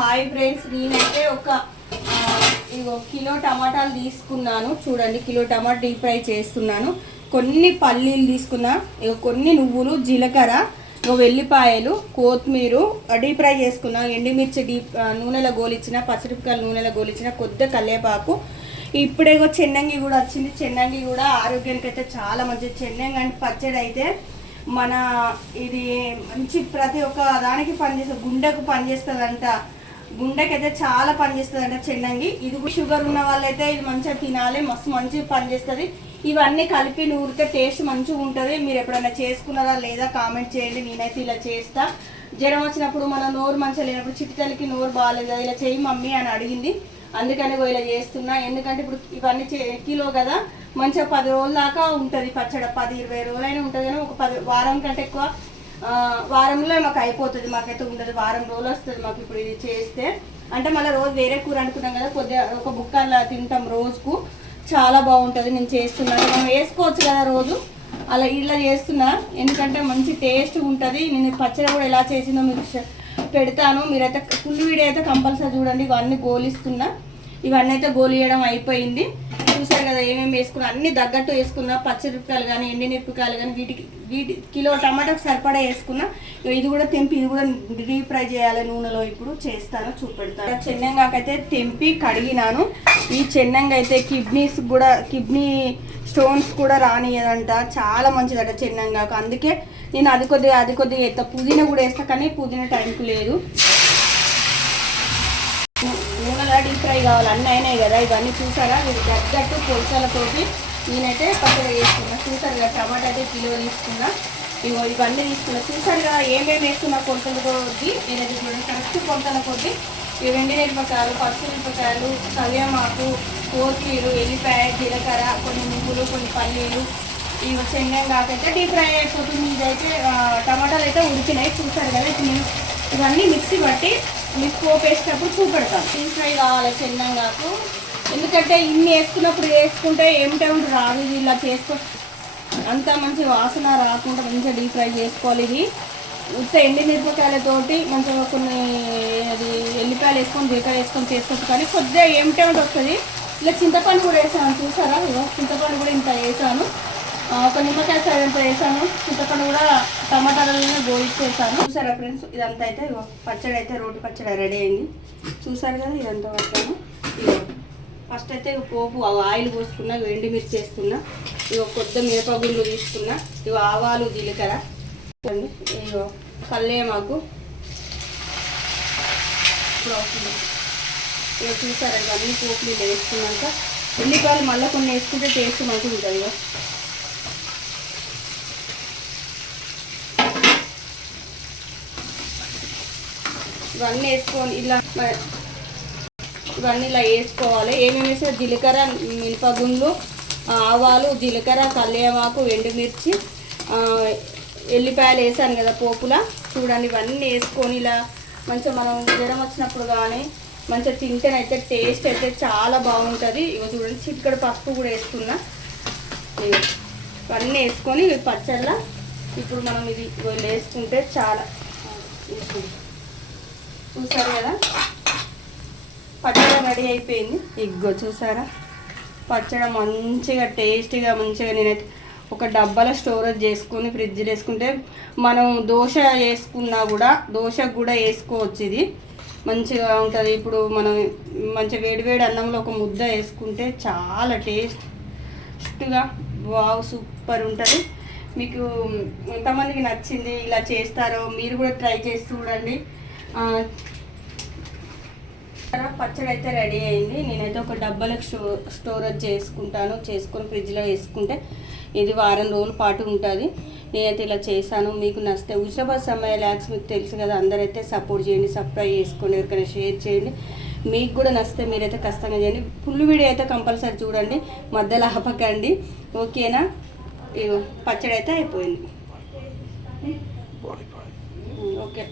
Hi friends. నేనైతే ఒక ఇగో kilo టమాటాలు తీసుకున్నాను. చూడండి కిలో టమాటా డీప్ ఫ్రై చేస్తున్నాను. కొన్ని పల్లీలు తీసుకున్నా ఇగో కొన్ని నువ్వులు జీలకర్ర వెల్లిపాయలు కొత్తిమీర డీప్ ఫ్రై చేసుకున్నా. ఎండుమిర్చి డీప్ నూనెలో గోలిచ్చిన పచ్చిమిరపకాయలు నూనెలో గోలిచ్చిన కొద్దిగా కల్లేపాకు ఇప్పుడేగో చెన్నంగి కూడా వచ్చింది. చెన్నంగి కూడా ఆరోగ్యానికి అయితే చాలా మంచిది. చెన్నంగి అంటే పచ్చడి అయితే మన ఇది మంచి ప్రతి ఒక్క దానికి పనిచేస్తుంది. గుండెకు పనిచేస్తుందంట. గుండెకైతే చాలా పనిచేస్తుందంట చెన్నంగి. ఇది షుగర్ ఉన్న వాళ్ళైతే ఇది మంచిగా తినాలి మస్తు మంచిగా పనిచేస్తుంది. ఇవన్నీ కలిపి నూరితే టేస్ట్ మంచిగా ఉంటుంది. మీరు ఎప్పుడైనా చేసుకున్నారా లేదా కామెంట్ చేయండి. నేనైతే ఇలా చేస్తా. జ్వరం వచ్చినప్పుడు మన నోరు మంచిగా లేనప్పుడు చిటితలకి నోరు బాగాలేదు. ఇలా చేయి మమ్మీ అని అడిగింది. అందుకని ఇలా చేస్తున్నా. ఎందుకంటే ఇప్పుడు ఇవన్నీ చే- కిలో కదా మంచిగా పది రోజుల దాకా ఉంటుంది పచ్చడి. పది ఇరవై రోజులైనా ఉంటుంది. కానీ ఒక పది వారం కంటే ఎక్కువ వారంలో మాకు అయిపోతుంది మాకైతే ఉండదు. వారం రోజులు వస్తుంది మాకు ఇప్పుడు ఇది చేస్తే. అంటే మళ్ళీ రోజు వేరే కూర అనుకున్నాం కదా కొద్దిగా ఒక బుక్క అలా తింటాం రోజుకు. చాలా బాగుంటుంది నేను చేస్తున్నాను మనం వేసుకోవచ్చు కదా రోజు. అలా ఇలా చేస్తున్నా. ఎందుకంటే మంచి టేస్ట్ ఉంటుంది. నేను పచ్చడి కూడా ఎలా చేసిందో మీకు పెడతాను. మీరైతే ఫుల్ వీడియో అయితే కంపల్సరీ చూడండి. ఇవన్నీ గోలిస్తున్నా. ఇవన్నీ అయితే గోలియడం అయిపోయింది. చూసారు కదా ఏమేమి వేసుకున్నా అన్ని తగ్గట్టు వేసుకున్నా పచ్చిమిరపకాయలు కానీ ఎండిమిరపకాయలు కానీ వీటికి వీటి కిలో టమాటాకు సరిపడా వేసుకున్నా. ఇది కూడా తెంపి ఇది కూడా రీఫ్రై ఫ్రై చేయాలి నూనెలో ఇప్పుడు చేస్తాను చూపెడతాను. చెన్నంగాకైతే తెంపి కడిగినాను. ఈ చెన్నంగా అయితే కిడ్నీస్ కూడా కిడ్నీ స్టోన్స్ కూడా రానియదంట. చాలా మంచిదట చెన్నంగాకు. అందుకే నేను అది కొద్దిగా అది కొద్దిగా వేస్తా పుదీనా కూడా వేస్తా కానీ పుదీనా టైంకి లేదు. డీప్ ఫ్రై కావాలి అన్నీ అయినాయి కదా ఇవన్నీ చూసారా? మీరు తగ్గట్టు పొలసలతోటి నేనైతే పచ్చడి వేసుకున్నా. చూసారు కదా టమాటా అయితే కిలో తీసుకున్నా. ఇగో ఇవన్నీ తీసుకున్నా. చూసారు కదా ఏమేమి వేసుకున్నా కొలతల కొద్ది నేనైతే చూడండి కరెక్ట్ కొలతల కొద్ది ఇవి వెండి మిరపకాయలు పచ్చి మిరపకాయలు కళ్యామాకు కోసీలు ఎల్లిపాయ జీలకర్ర కొన్ని నువ్వులు కొన్ని పల్లీలు. ఇవి శనగం కాకైతే డీప్ ఫ్రై అయిపోతుంది. ఇదైతే టమాటాలు అయితే ఉడికినాయి. చూసారు కదా ఇప్పుడు నేను ఇవన్నీ మిక్సీ పట్టి మీకు పోపు వేసేటప్పుడు చూపెడతాం. డీప్ ఫ్రై కావాలి చెన్నంగాకు ఎందుకంటే ఇన్ని వేసుకున్నప్పుడు వేసుకుంటే ఏమిటేమిటి రాదు ఇది ఇలా చేసుకో. అంత మంచి వాసన రాకుండా మంచిగా డీప్ ఫ్రై చేసుకోవాలి ఇది. ఉత్త ఎండి మిరపకాయలతోటి మంచిగా కొన్ని అది ఎల్లిపాయలు వేసుకొని జీలకర్ర వేసుకొని చేసుకోవచ్చు. కానీ కొద్దిగా ఏమిటేమిటి వస్తుంది. ఇలా చింతపండు కూడా వేసాను చూసారా? చింతపండు కూడా ఇంత వేసాను. ఒక నిమ్మకాయ సైడ్ వేసాను. చింతపండు కూడా టమాటాలలో గోలిచ్చేసాను చూసారా ఫ్రెండ్స్? ఇదంతా అయితే పచ్చడి అయితే రోటి పచ్చడి రెడీ అయింది. చూసారు కదా ఇదంతా పట్టాను ఇగో ఫస్ట్ అయితే పోపు ఆయిల్ పోసుకున్నా ఎండుమిర్చి వేస్తున్నా ఇగో కొద్ది మిరపగుళ్ళు తీసుకున్నా ఇగో ఆవాలు జీలకర్ర. ఇగో కల్లేమాకు మాకు ఇక చూసారా ఇవన్నీ పోపులు వేసుకున్నాక ఉల్లిపాయలు మళ్ళీ కొన్ని వేసుకుంటే టేస్ట్ మంచిగా ఉంటుంది ఇక ఇవన్నీ వేసుకొని ఇలా ఇవన్నీ ఇలా వేసుకోవాలి. ఏమేమి వేసా జీలకర్ర మినపగుండ్లు ఆవాలు జీలకర్ర కల్లేవాకు ఎండుమిర్చి ఎల్లిపాయలు వేసాను కదా పోపుల. చూడండి ఇవన్నీ వేసుకొని ఇలా మంచిగా మనం జ్వరం వచ్చినప్పుడు కానీ మంచిగా తింటేనైతే టేస్ట్ అయితే చాలా బాగుంటుంది. ఇగో చూడండి చిక్కడ పసుపు కూడా వేసుకున్నా ఇవన్నీ వేసుకొని పచ్చళ్ళ. ఇప్పుడు మనం ఇది వేసుకుంటే చాలా వేసుకుంటాం. చూసారు కదా? పచ్చడి రెడీ అయిపోయింది. ఇగ్గో చూసారా? పచ్చడి మంచిగా టేస్టీగా మంచిగా నేనైతే ఒక డబ్బాలో స్టోరేజ్ చేసుకొని ఫ్రిడ్జ్లో వేసుకుంటే మనం దోశ వేసుకున్నా కూడా దోశకు కూడా వేసుకోవచ్చు ఇది. మంచిగా ఉంటుంది. ఇప్పుడు మనం మంచి వేడివేడి అన్నంలో ఒక ముద్ద వేసుకుంటే చాలా టేస్ట్గా వావ్ సూపర్ ఉంటుంది. మీకు ఎంతమందికి నచ్చింది ఇలా చేస్తారో మీరు కూడా ట్రై చేసి చూడండి. పచ్చడి అయితే రెడీ అయింది. నేనైతే ఒక డబ్బాలకు స్టో స్టోరేజ్ చేసుకుంటాను. చేసుకొని ఫ్రిడ్జ్లో వేసుకుంటే ఇది వారం రోజుల పాటు ఉంటుంది. నేనైతే ఇలా చేశాను. మీకు నచ్చితే హుజరాబాద్ సమయ ల్యాక్స్ మీకు తెలుసు కదా అందరైతే సపోర్ట్ చేయండి సబ్స్క్రైబ్ చేసుకోండి ఎవరికైనా షేర్ చేయండి. మీకు కూడా నచ్చితే మీరైతే కష్టంగా చేయండి. ఫుల్ వీడియో అయితే కంపల్సరీ చూడండి. మధ్యలో ఆపకండి. ఓకేనా? పచ్చడి అయితే అయిపోయింది. ఓకే.